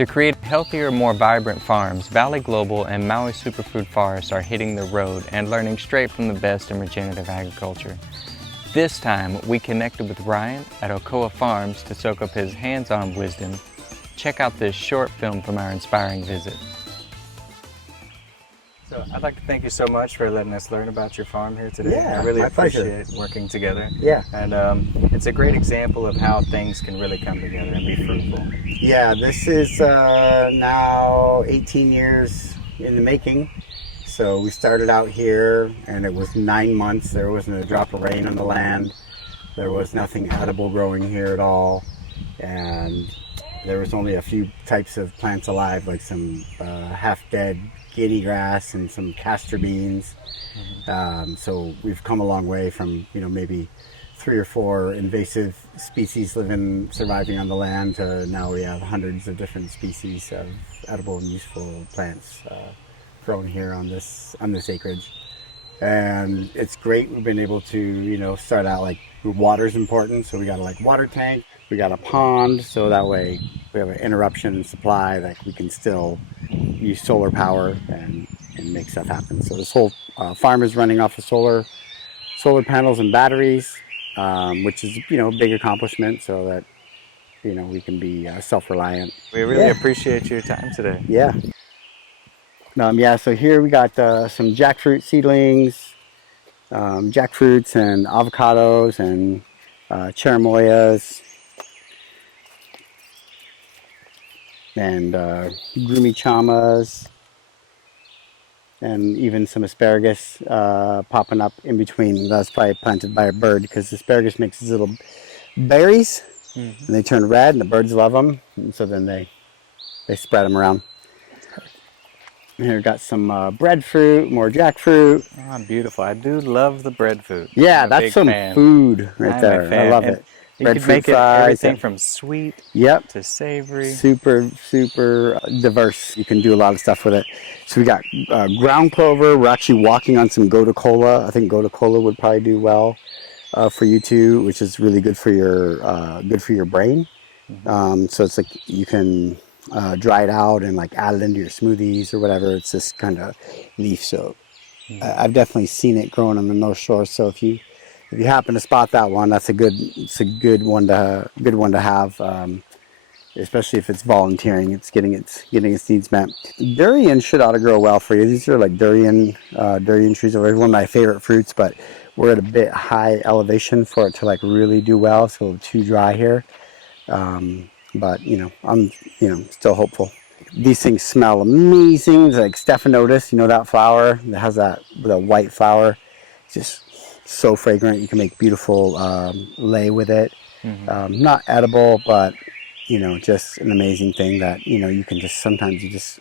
To create healthier, more vibrant farms, Valley Global and Maui Superfood Forests are hitting the road and learning straight from the best in regenerative agriculture. This time, we connected with Ryan at Oko'a Farms to soak up his hands-on wisdom. Check out this short film from our inspiring visit. So I'd like to thank you so much for letting us learn about your farm here today. Yeah, I really my appreciate pleasure. working together. Yeah. And it's a great example of how things can really come together and be fruitful. Yeah, this is now 18 years in the making. So we started out here and it was 9 months. There wasn't a drop of rain on the land. There was nothing edible growing here at all. And there was only a few types of plants alive, like some half-dead guinea grass and some castor beans. So we've come a long way from, maybe 3 or 4 invasive species surviving on the land to now we have hundreds of different species of edible and useful plants grown here on this acreage. And it's great. We've been able to, start out like water's important. So we got a water tank, we got a pond. So that way we have an interruption in supply that we can still use solar power and make stuff happen. So this whole farm is running off of solar panels and batteries, which is, a big accomplishment so that, we can be self-reliant. We really appreciate your time today. Yeah. So here we got some jackfruit seedlings, jackfruits and avocados and cherimoyas and chamas and even some asparagus popping up in between. That's probably planted by a bird because asparagus makes these little berries and they turn red and the birds love them, and so then they spread them around. Here we got some breadfruit, more jackfruit. Oh, beautiful. I do love the breadfruit. Yeah, that's some food right there. I love it. You could make it everything from sweet to savory. Super diverse. You can do a lot of stuff with it. So we got ground clover. We're actually walking on some gotu kola. I think gotu kola would probably do well for you too, which is really good for your brain. So it's like you can dry it out and add it into your smoothies or whatever. It's this kind of leaf. So I've definitely seen it growing on the North Shore. So if you happen to spot that one, it's a good one to have, especially if it's volunteering. It's getting its needs met. Durian ought to grow well for you. These are like durian trees. Are one of my favorite fruits, but we're at a bit high elevation for it to really do well. It's a little too dry here. But I'm still hopeful. These things smell amazing. It's like stephanotis, that flower that has the white flower. It's just so fragrant. You can make beautiful lei with it. Not edible, but just an amazing thing that you can just sometimes you just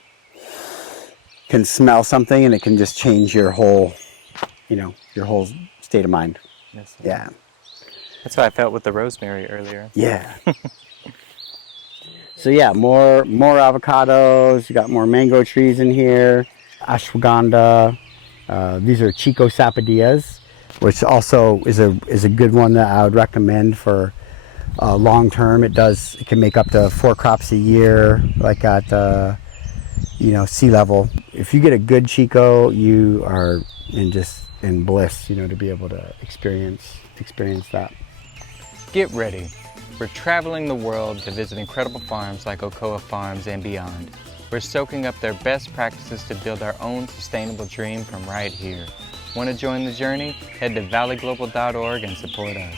can smell something and it can just change your whole state of mind. Yes. Yeah. That's how I felt with the rosemary earlier. Yeah. So yeah, more avocados. You got more mango trees in here. Ashwagandha. These are chico sapodillas, which also is a good one that I would recommend for long term. It can make up to 4 crops a year, like at sea level. If you get a good chico, you are in bliss, to be able to experience that. Get ready. We're traveling the world to visit incredible farms like Oko'a Farms and beyond. We're soaking up their best practices to build our own sustainable dream from right here. Want to join the journey? Head to valleyglobal.org and support us.